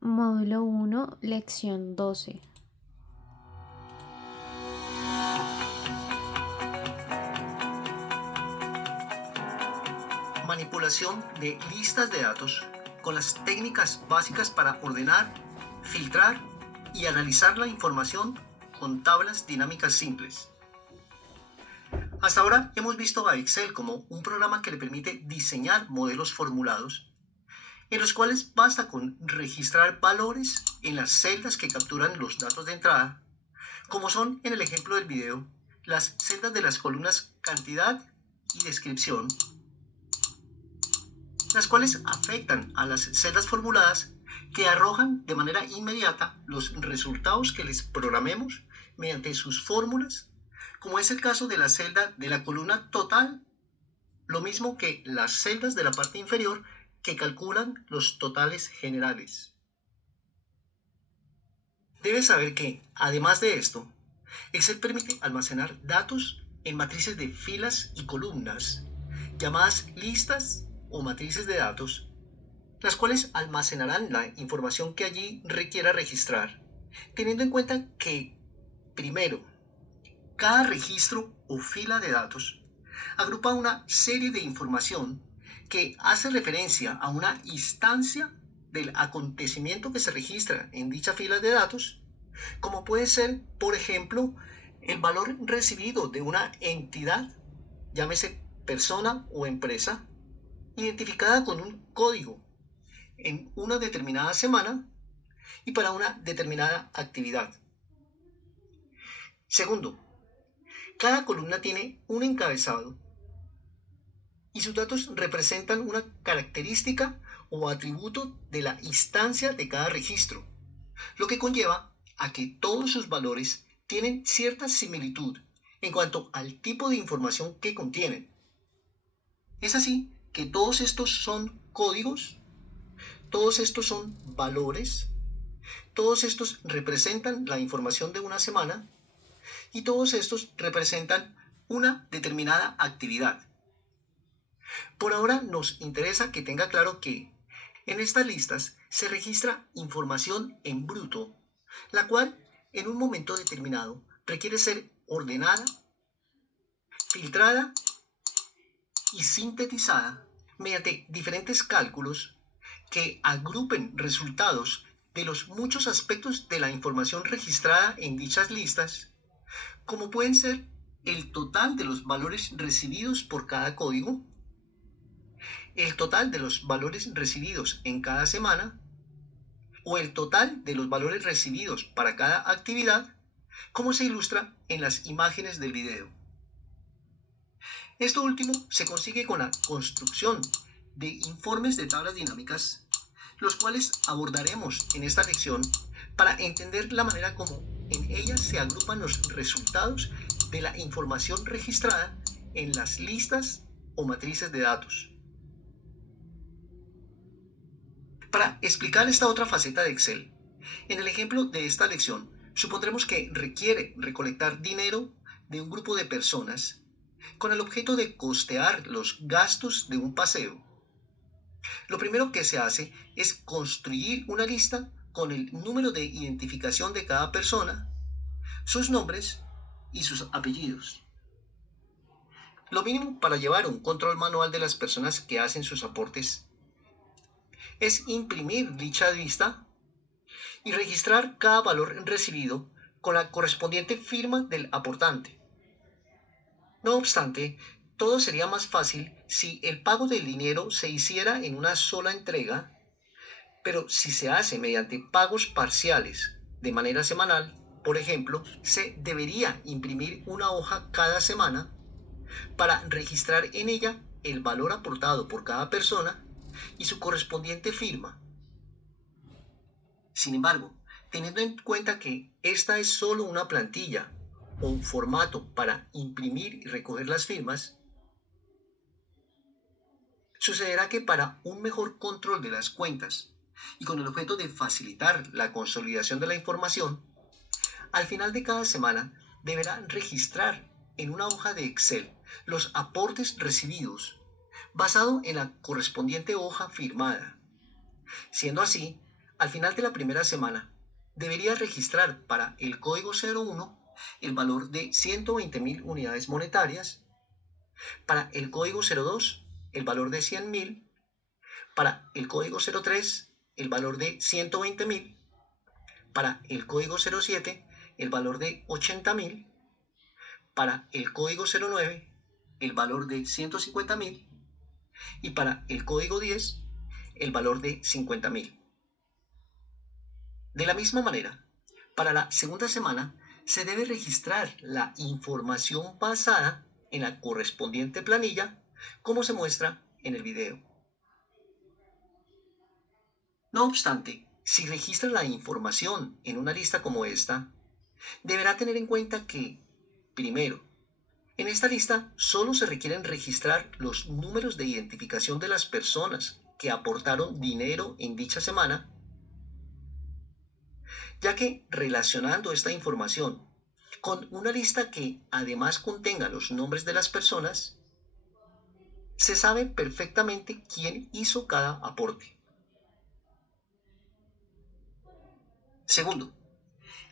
Módulo 1, lección 12. Manipulación de listas de datos con las técnicas básicas para ordenar, filtrar y analizar la información con tablas dinámicas simples. Hasta ahora hemos visto a Excel como un programa que le permite diseñar modelos formulados, en los cuales basta con registrar valores en las celdas que capturan los datos de entrada, como son en el ejemplo del video, las celdas de las columnas cantidad y descripción, las cuales afectan a las celdas formuladas que arrojan de manera inmediata los resultados que les programemos mediante sus fórmulas, como es el caso de la celda de la columna total, lo mismo que las celdas de la parte inferior que calculan los totales generales. Debes saber que, además de esto, Excel permite almacenar datos en matrices de filas y columnas, llamadas listas o matrices de datos, las cuales almacenarán la información que allí requiera registrar, teniendo en cuenta que, primero, cada registro o fila de datos agrupa una serie de información que hace referencia a una instancia del acontecimiento que se registra en dicha fila de datos, como puede ser, por ejemplo, el valor recibido de una entidad, llámese persona o empresa, identificada con un código en una determinada semana y para una determinada actividad. Segundo, cada columna tiene un encabezado y sus datos representan una característica o atributo de la instancia de cada registro, lo que conlleva a que todos sus valores tienen cierta similitud en cuanto al tipo de información que contienen. Es así que todos estos son códigos, todos estos son valores, todos estos representan la información de una semana y todos estos representan una determinada actividad. Por ahora nos interesa que tenga claro que en estas listas se registra información en bruto, la cual en un momento determinado requiere ser ordenada, filtrada y sintetizada mediante diferentes cálculos que agrupen resultados de los muchos aspectos de la información registrada en dichas listas, como pueden ser el total de los valores recibidos por cada código, el total de los valores recibidos en cada semana o el total de los valores recibidos para cada actividad, como se ilustra en las imágenes del video. Esto último se consigue con la construcción de informes de tablas dinámicas, los cuales abordaremos en esta lección para entender la manera como en ellas se agrupan los resultados de la información registrada en las listas o matrices de datos. Para explicar esta otra faceta de Excel, en el ejemplo de esta lección, supondremos que requiere recolectar dinero de un grupo de personas con el objeto de costear los gastos de un paseo. Lo primero que se hace es construir una lista con el número de identificación de cada persona, sus nombres y sus apellidos. Lo mínimo para llevar un control manual de las personas que hacen sus aportes es imprimir dicha lista y registrar cada valor recibido con la correspondiente firma del aportante. No obstante, todo sería más fácil si el pago del dinero se hiciera en una sola entrega, pero si se hace mediante pagos parciales de manera semanal, por ejemplo, se debería imprimir una hoja cada semana para registrar en ella el valor aportado por cada persona y su correspondiente firma. Sin embargo, teniendo en cuenta que esta es solo una plantilla o un formato para imprimir y recoger las firmas, sucederá que para un mejor control de las cuentas y con el objeto de facilitar la consolidación de la información, al final de cada semana deberá registrar en una hoja de Excel los aportes recibidos basado en la correspondiente hoja firmada. Siendo así, Al final de la primera semana, debería registrar para el código 01 el valor de 120.000 unidades monetarias, para el código 02 el valor de 100.000, para el código 03 el valor de 120.000, para el código 07 el valor de 80.000, para el código 09 el valor de 150.000 y para el código 10 el valor de 50.000. De la misma manera, para la segunda semana se debe registrar la información basada en la correspondiente planilla, como se muestra en el video. No obstante, si registra la información en una lista como esta, deberá tener en cuenta que, primero, en esta lista solo se requieren registrar los números de identificación de las personas que aportaron dinero en dicha semana, ya que relacionando esta información con una lista que además contenga los nombres de las personas, se sabe perfectamente quién hizo cada aporte. Segundo,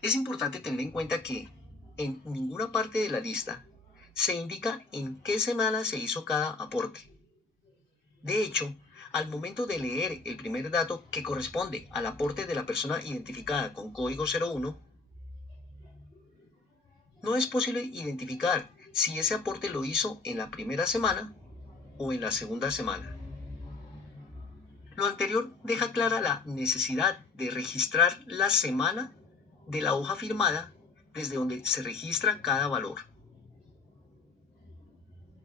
es importante tener en cuenta que en ninguna parte de la lista se indica en qué semana se hizo cada aporte. De hecho, al momento de leer el primer dato que corresponde al aporte de la persona identificada con código 01, no es posible identificar si ese aporte lo hizo en la primera semana o en la segunda semana. Lo anterior deja clara la necesidad de registrar la semana de la hoja firmada desde donde se registra cada valor.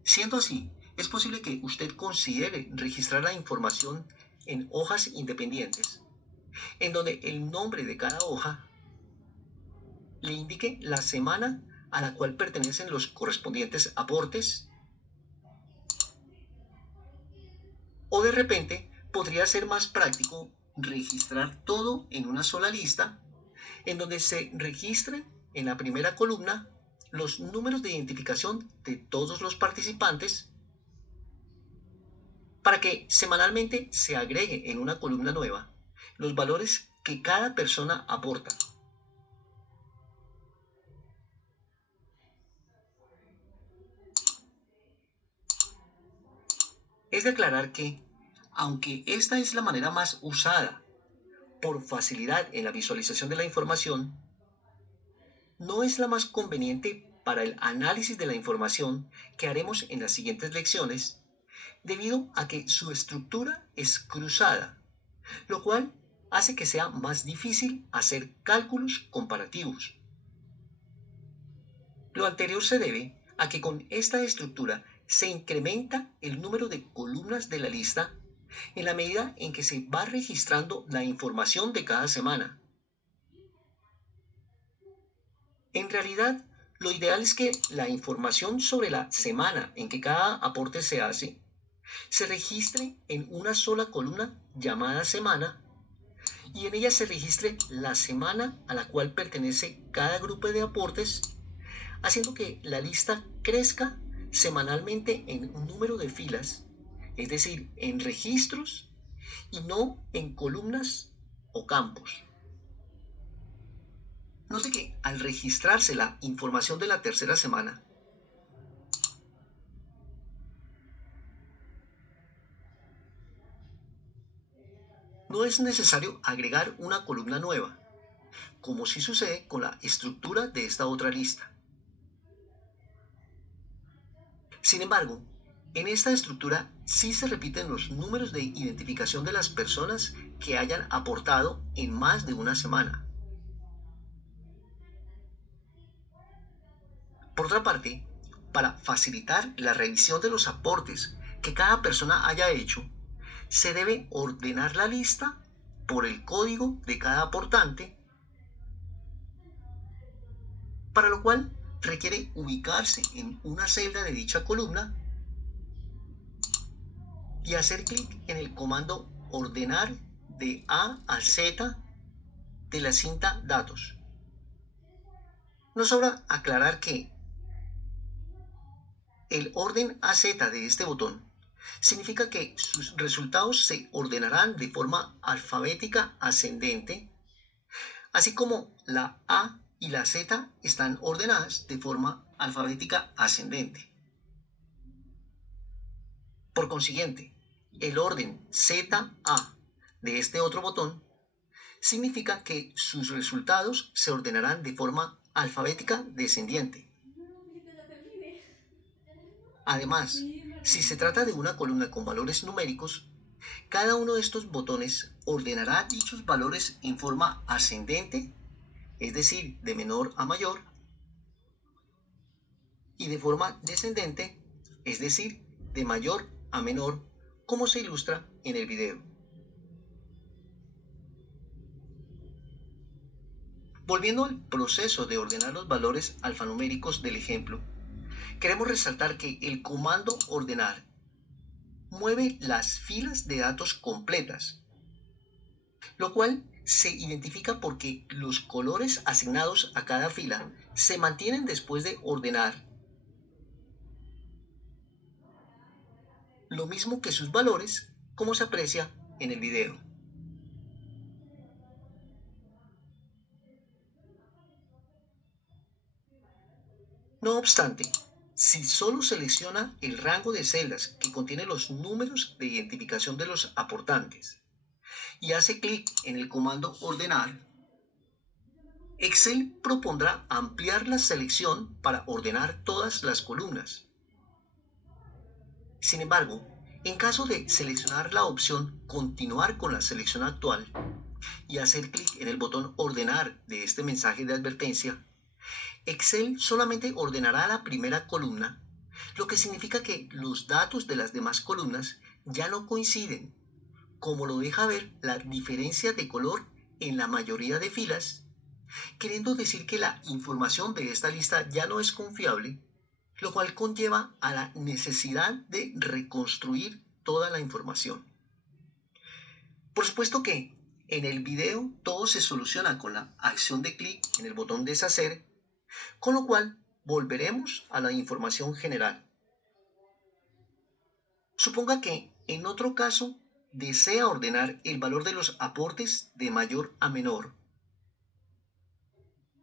Siendo así, es posible que usted considere registrar la información en hojas independientes, en donde el nombre de cada hoja le indique la semana a la cual pertenecen los correspondientes aportes, o de repente podría ser más práctico registrar todo en una sola lista, en donde se registre en la primera columna los números de identificación de todos los participantes, para que semanalmente se agregue en una columna nueva los valores que cada persona aporta. Es de aclarar que, aunque esta es la manera más usada por facilidad en la visualización de la información, no es la más conveniente para el análisis de la información que haremos en las siguientes lecciones, debido a que su estructura es cruzada, lo cual hace que sea más difícil hacer cálculos comparativos. Lo anterior se debe a que con esta estructura se incrementa el número de columnas de la lista en la medida en que se va registrando la información de cada semana. En realidad, lo ideal es que la información sobre la semana en que cada aporte se hace se registre en una sola columna llamada semana, y en ella se registre la semana a la cual pertenece cada grupo de aportes, haciendo que la lista crezca semanalmente en un número de filas, es decir, en registros y no en columnas o campos. Note que al registrarse la información de la tercera semana, no es necesario agregar una columna nueva, como sí sucede con la estructura de esta otra lista. Sin embargo, en esta estructura sí se repiten los números de identificación de las personas que hayan aportado en más de una semana. Por otra parte, para facilitar la revisión de los aportes que cada persona haya hecho, se debe ordenar la lista por el código de cada aportante, para lo cual requiere ubicarse en una celda de dicha columna y hacer clic en el comando ordenar de A a Z de la cinta datos. Nos sobra aclarar que el orden AZ de este botón significa que sus resultados se ordenarán de forma alfabética ascendente, así como la A y la Z están ordenadas de forma alfabética ascendente. Por consiguiente, el orden ZA de este otro botón significa que sus resultados se ordenarán de forma alfabética descendiente. Además, si se trata de una columna con valores numéricos, cada uno de estos botones ordenará dichos valores en forma ascendente, es decir, de menor a mayor, y de forma descendente, es decir, de mayor a menor, como se ilustra en el video. Volviendo al proceso de ordenar los valores alfanuméricos del ejemplo, queremos resaltar que el comando ordenar mueve las filas de datos completas, lo cual se identifica porque los colores asignados a cada fila se mantienen después de ordenar, lo mismo que sus valores, como se aprecia en el video. No obstante, si solo selecciona el rango de celdas que contiene los números de identificación de los aportantes y hace clic en el comando ordenar, Excel propondrá ampliar la selección para ordenar todas las columnas. Sin embargo, en caso de seleccionar la opción continuar con la selección actual y hacer clic en el botón ordenar de este mensaje de advertencia, Excel solamente ordenará la primera columna, lo que significa que los datos de las demás columnas ya no coinciden, como lo deja ver la diferencia de color en la mayoría de filas, queriendo decir que la información de esta lista ya no es confiable, lo cual conlleva a la necesidad de reconstruir toda la información. Por supuesto que en el video todo se soluciona con la acción de clic en el botón deshacer, con lo cual volveremos a la información general. Suponga que en otro caso desea ordenar el valor de los aportes de mayor a menor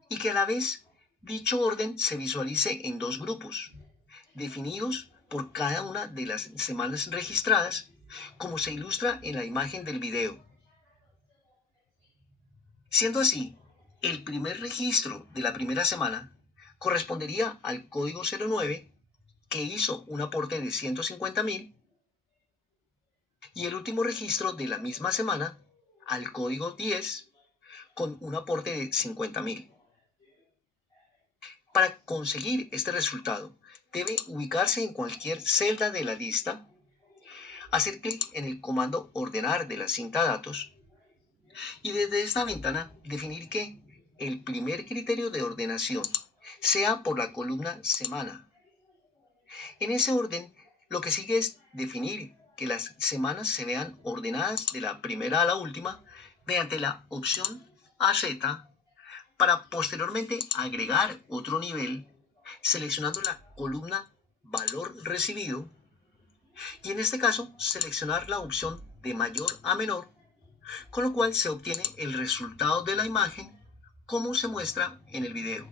y que a la vez dicho orden se visualice en dos grupos, definidos por cada una de las semanas registradas, como se ilustra en la imagen del video. Siendo así, el primer registro de la primera semana correspondería al código 09, que hizo un aporte de 150.000, y el último registro de la misma semana al código 10, con un aporte de 50.000. Para conseguir este resultado, debe ubicarse en cualquier celda de la lista, hacer clic en el comando ordenar de la cinta datos y desde esta ventana definir que el primer criterio de ordenación sea por la columna semana. En ese orden, lo que sigue es definir que las semanas se vean ordenadas de la primera a la última mediante la opción AZ, para posteriormente agregar otro nivel seleccionando la columna valor recibido y en este caso seleccionar la opción de mayor a menor, con lo cual se obtiene el resultado de la imagen como se muestra en el video.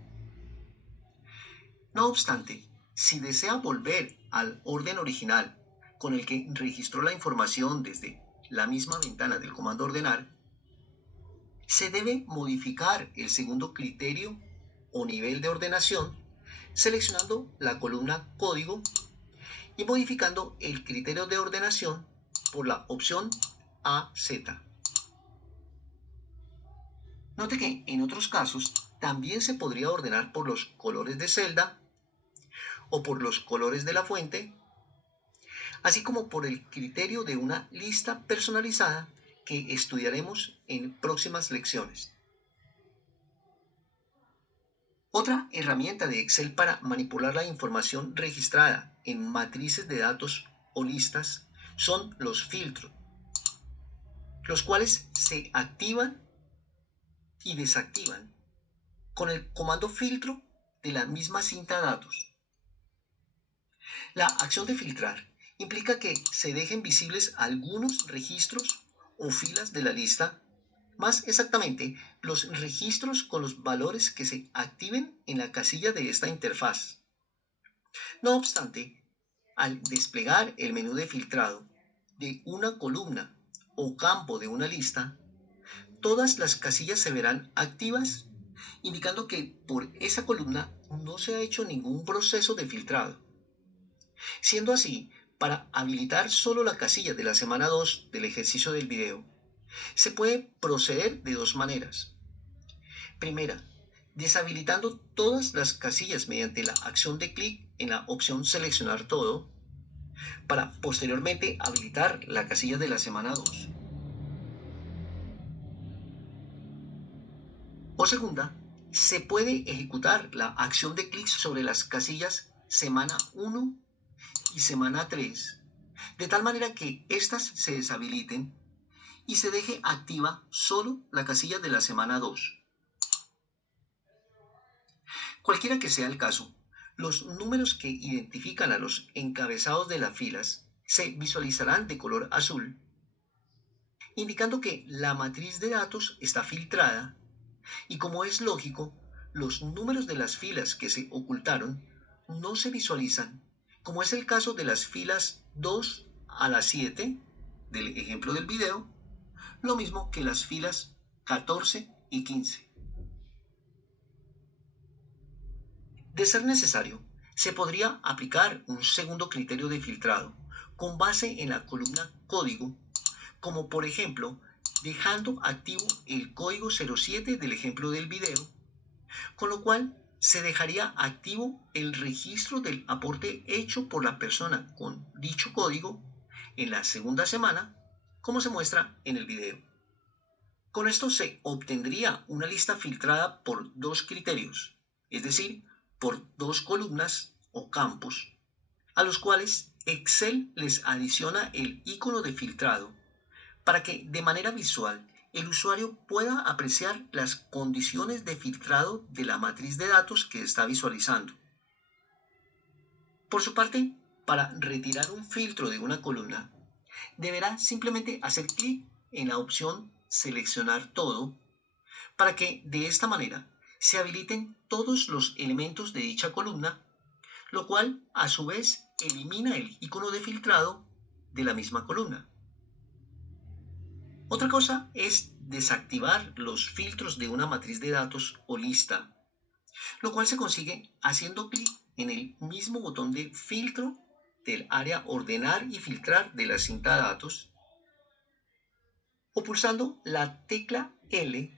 No obstante, si desea volver al orden original con el que registró la información desde la misma ventana del comando ordenar, se debe modificar el segundo criterio o nivel de ordenación seleccionando la columna código y modificando el criterio de ordenación por la opción AZ. Note que en otros casos también se podría ordenar por los colores de celda o por los colores de la fuente, así como por el criterio de una lista personalizada que estudiaremos en próximas lecciones. Otra herramienta de Excel para manipular la información registrada en matrices de datos o listas son los filtros, los cuales se activan y desactivan con el comando filtro de la misma cinta datos. La acción de filtrar implica que se dejen visibles algunos registros o filas de la lista, más exactamente los registros con los valores que se activen en la casilla de esta interfaz. No obstante, al desplegar el menú de filtrado de una columna o campo de una lista, todas las casillas se verán activas, indicando que por esa columna no se ha hecho ningún proceso de filtrado. Siendo así, para habilitar solo la casilla de la semana 2 del ejercicio del video, se puede proceder de dos maneras. Primera, deshabilitando todas las casillas mediante la acción de clic en la opción Seleccionar todo, para posteriormente habilitar la casilla de la semana 2. O segunda, se puede ejecutar la acción de clic sobre las casillas semana 1 y semana 3, de tal manera que éstas se deshabiliten y se deje activa solo la casilla de la semana 2. Cualquiera que sea el caso, los números que identifican a los encabezados de las filas se visualizarán de color azul, indicando que la matriz de datos está filtrada y, como es lógico, los números de las filas que se ocultaron no se visualizan, como es el caso de las filas 2 a la 7 del ejemplo del video, lo mismo que las filas 14 y 15. De ser necesario, se podría aplicar un segundo criterio de filtrado con base en la columna código, como por ejemplo dejando activo el código 07 del ejemplo del video, con lo cual se dejaría activo el registro del aporte hecho por la persona con dicho código en la segunda semana, como se muestra en el video. Con esto se obtendría una lista filtrada por dos criterios, es decir, por dos columnas o campos, a los cuales Excel les adiciona el icono de filtrado para que de manera visual el usuario pueda apreciar las condiciones de filtrado de la matriz de datos que está visualizando. Por su parte, para retirar un filtro de una columna, deberá simplemente hacer clic en la opción Seleccionar todo, para que de esta manera se habiliten todos los elementos de dicha columna, lo cual a su vez elimina el icono de filtrado de la misma columna. Otra cosa es desactivar los filtros de una matriz de datos o lista, lo cual se consigue haciendo clic en el mismo botón de filtro del área Ordenar y filtrar de la cinta Datos, o pulsando la tecla L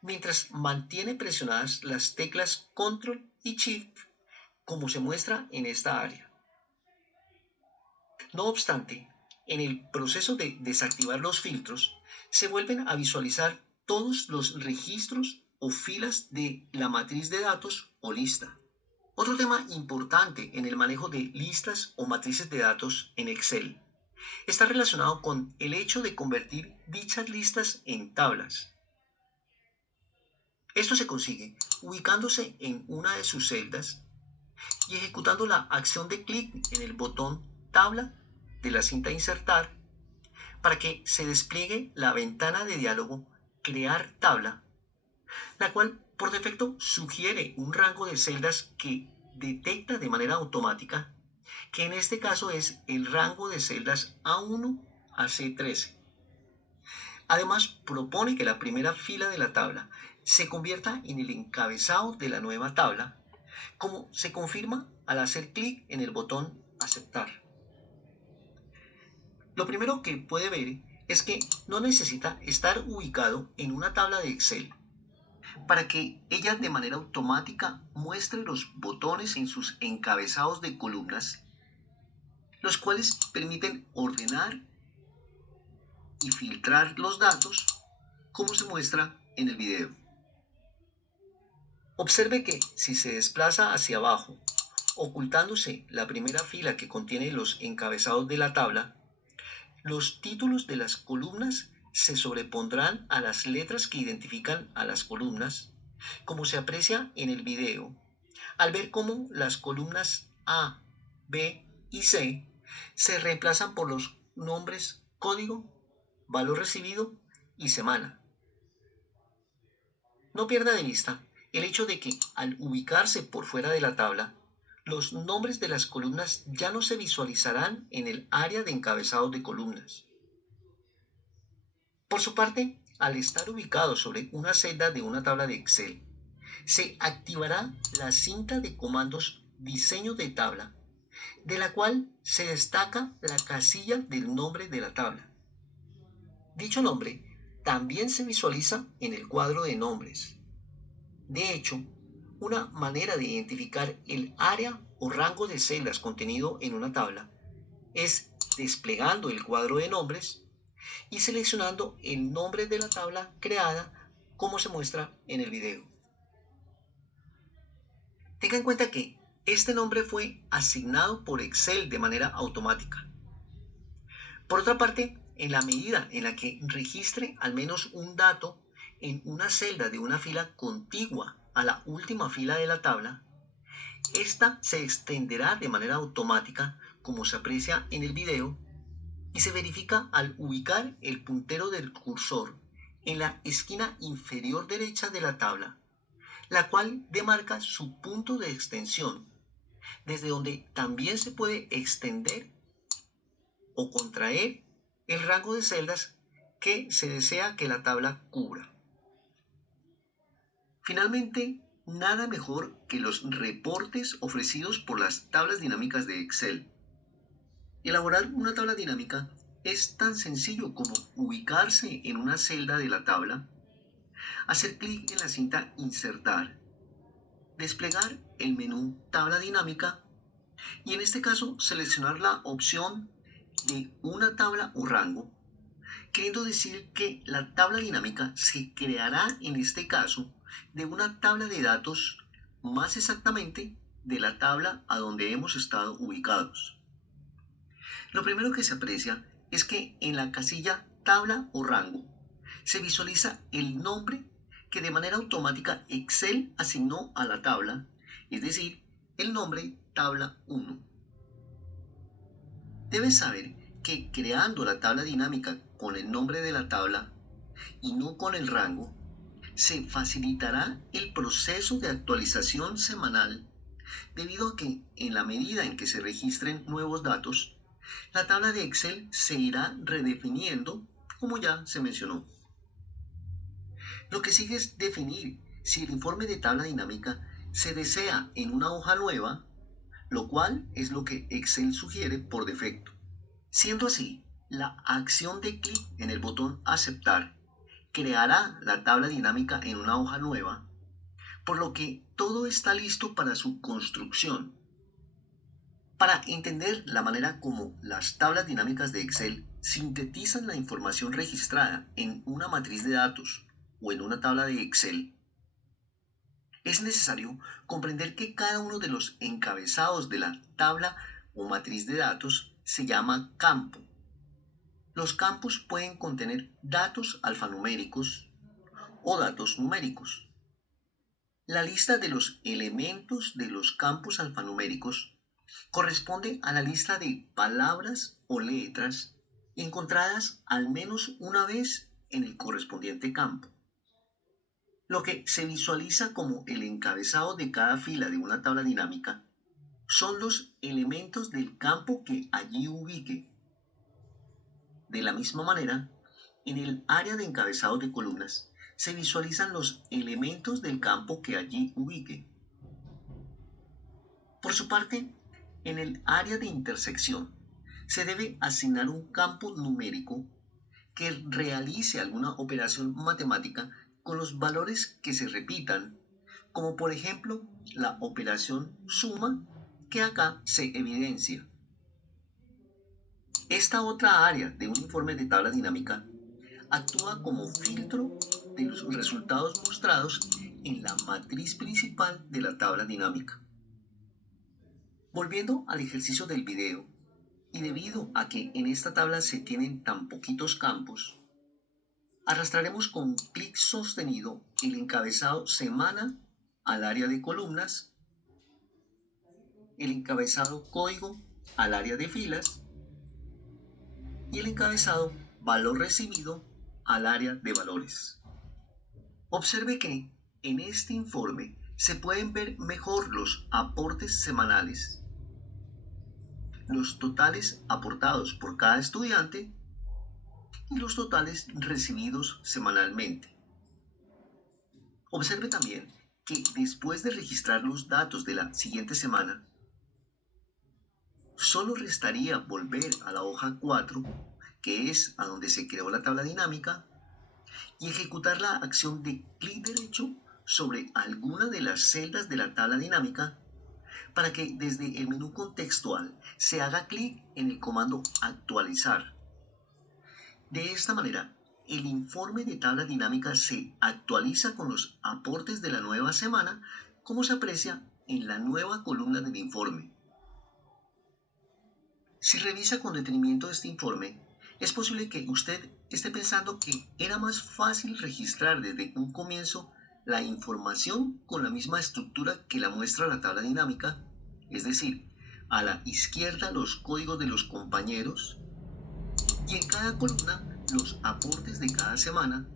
mientras mantiene presionadas las teclas Control y Shift, como se muestra en esta área. No obstante, en el proceso de desactivar los filtros, se vuelven a visualizar todos los registros o filas de la matriz de datos o lista. Otro tema importante en el manejo de listas o matrices de datos en Excel está relacionado con el hecho de convertir dichas listas en tablas. Esto se consigue ubicándose en una de sus celdas y ejecutando la acción de clic en el botón Tabla de la cinta Insertar para que se despliegue la ventana de diálogo Crear tabla, la cual por defecto sugiere un rango de celdas que detecta de manera automática, que en este caso es el rango de celdas A1 a C13. Además, propone que la primera fila de la tabla se convierta en el encabezado de la nueva tabla, como se confirma al hacer clic en el botón Aceptar. Lo primero que puede ver es que no necesita estar ubicado en una tabla de Excel para que ella de manera automática muestre los botones en sus encabezados de columnas, los cuales permiten ordenar y filtrar los datos, como se muestra en el video. Observe que si se desplaza hacia abajo, ocultándose la primera fila que contiene los encabezados de la tabla, los títulos de las columnas se sobrepondrán a las letras que identifican a las columnas, como se aprecia en el video, al ver cómo las columnas A, B y C se reemplazan por los nombres código, valor recibido y semana. No pierda de vista el hecho de que al ubicarse por fuera de la tabla, los nombres de las columnas ya no se visualizarán en el área de encabezados de columnas. Por su parte, al estar ubicado sobre una celda de una tabla de Excel, se activará la cinta de comandos diseño de tabla, de la cual se destaca la casilla del nombre de la tabla. Dicho nombre también se visualiza en el cuadro de nombres. De hecho, una manera de identificar el área o rango de celdas contenido en una tabla es desplegando el cuadro de nombres y seleccionando el nombre de la tabla creada como se muestra en el video. Tenga en cuenta que este nombre fue asignado por Excel de manera automática. Por otra parte, en la medida en la que registre al menos un dato en una celda de una fila contigua a la última fila de la tabla, esta se extenderá de manera automática, como se aprecia en el video, y se verifica al ubicar el puntero del cursor en la esquina inferior derecha de la tabla, la cual demarca su punto de extensión, desde donde también se puede extender o contraer el rango de celdas que se desea que la tabla cubra. Finalmente, nada mejor que los reportes ofrecidos por las tablas dinámicas de Excel. Elaborar una tabla dinámica es tan sencillo como ubicarse en una celda de la tabla, hacer clic en la cinta Insertar, desplegar el menú Tabla dinámica y en este caso seleccionar la opción de una tabla o rango, queriendo decir que la tabla dinámica se creará en este caso de una tabla de datos, más exactamente de la tabla a donde hemos estado ubicados. Lo primero que se aprecia es que en la casilla tabla o rango se visualiza el nombre que de manera automática Excel asignó a la tabla, es decir, el nombre tabla 1. Debes saber que creando la tabla dinámica con el nombre de la tabla y no con el rango, se facilitará el proceso de actualización semanal debido a que en la medida en que se registren nuevos datos, la tabla de Excel se irá redefiniendo como ya se mencionó. Lo que sigue es definir si el informe de tabla dinámica se desea en una hoja nueva, lo cual es lo que Excel sugiere por defecto. Siendo así, la acción de clic en el botón Aceptar creará la tabla dinámica en una hoja nueva, por lo que todo está listo para su construcción. Para entender la manera como las tablas dinámicas de Excel sintetizan la información registrada en una matriz de datos o en una tabla de Excel, es necesario comprender que cada uno de los encabezados de la tabla o matriz de datos se llama campo. Los campos pueden contener datos alfanuméricos o datos numéricos. La lista de los elementos de los campos alfanuméricos corresponde a la lista de palabras o letras encontradas al menos una vez en el correspondiente campo. Lo que se visualiza como el encabezado de cada fila de una tabla dinámica son los elementos del campo que allí ubique. De la misma manera, en el área de encabezados de columnas se visualizan los elementos del campo que allí ubique. Por su parte, en el área de intersección se debe asignar un campo numérico que realice alguna operación matemática con los valores que se repitan, como por ejemplo la operación suma que acá se evidencia. Esta otra área de un informe de tabla dinámica actúa como filtro de los resultados mostrados en la matriz principal de la tabla dinámica. Volviendo al ejercicio del video, y debido a que en esta tabla se tienen tan poquitos campos, arrastraremos con clic sostenido el encabezado semana al área de columnas, el encabezado código al área de filas y el encabezado valor recibido al área de valores. Observe que en este informe se pueden ver mejor los aportes semanales, los totales aportados por cada estudiante y los totales recibidos semanalmente. Observe también que después de registrar los datos de la siguiente semana, solo restaría volver a la hoja 4, que es a donde se creó la tabla dinámica, y ejecutar la acción de clic derecho sobre alguna de las celdas de la tabla dinámica para que desde el menú contextual se haga clic en el comando actualizar. De esta manera, el informe de tabla dinámica se actualiza con los aportes de la nueva semana, como se aprecia en la nueva columna del informe. Si revisa con detenimiento este informe, es posible que usted esté pensando que era más fácil registrar desde un comienzo la información con la misma estructura que la muestra la tabla dinámica, es decir, a la izquierda los códigos de los compañeros y en cada columna los aportes de cada semana,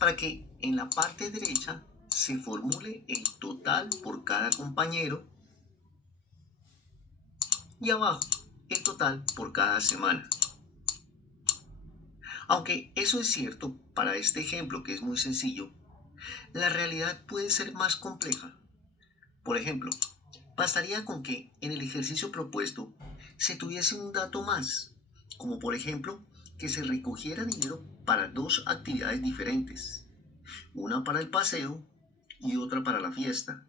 para que en la parte derecha se formule el total por cada compañero y abajo el total por cada semana. Aunque eso es cierto para este ejemplo que es muy sencillo, la realidad puede ser más compleja. Por ejemplo, bastaría con que en el ejercicio propuesto se tuviese un dato más, como por ejemplo que se recogiera dinero para dos actividades diferentes, una para el paseo y otra para la fiesta.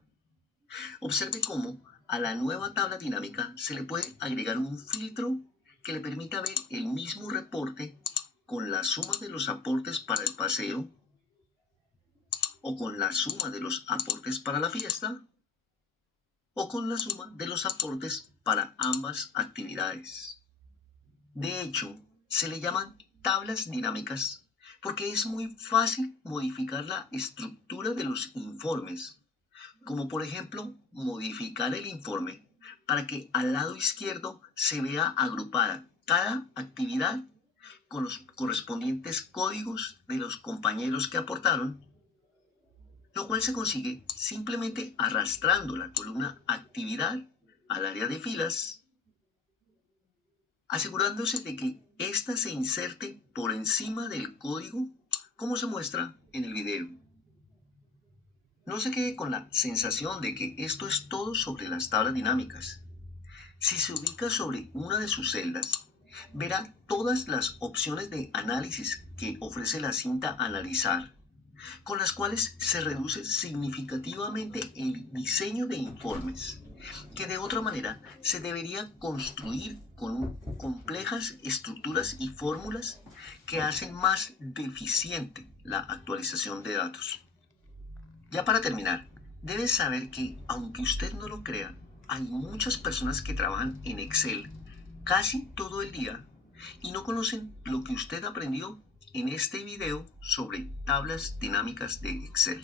Observe cómo a la nueva tabla dinámica se le puede agregar un filtro que le permita ver el mismo reporte con la suma de los aportes para el paseo o con la suma de los aportes para la fiesta o con la suma de los aportes para ambas actividades. De hecho, se le llaman tablas dinámicas porque es muy fácil modificar la estructura de los informes, como por ejemplo modificar el informe para que al lado izquierdo se vea agrupada cada actividad con los correspondientes códigos de los compañeros que aportaron, lo cual se consigue simplemente arrastrando la columna actividad al área de filas, asegurándose de que ésta se inserte por encima del código como se muestra en el video. No se quede con la sensación de que esto es todo sobre las tablas dinámicas. Si se ubica sobre una de sus celdas, verá todas las opciones de análisis que ofrece la cinta Analizar, con las cuales se reduce significativamente el diseño de informes, que de otra manera se debería construir con complejas estructuras y fórmulas que hacen más deficiente la actualización de datos. Ya para terminar, debes saber que, aunque usted no lo crea, hay muchas personas que trabajan en Excel casi todo el día y no conocen lo que usted aprendió en este video sobre tablas dinámicas de Excel.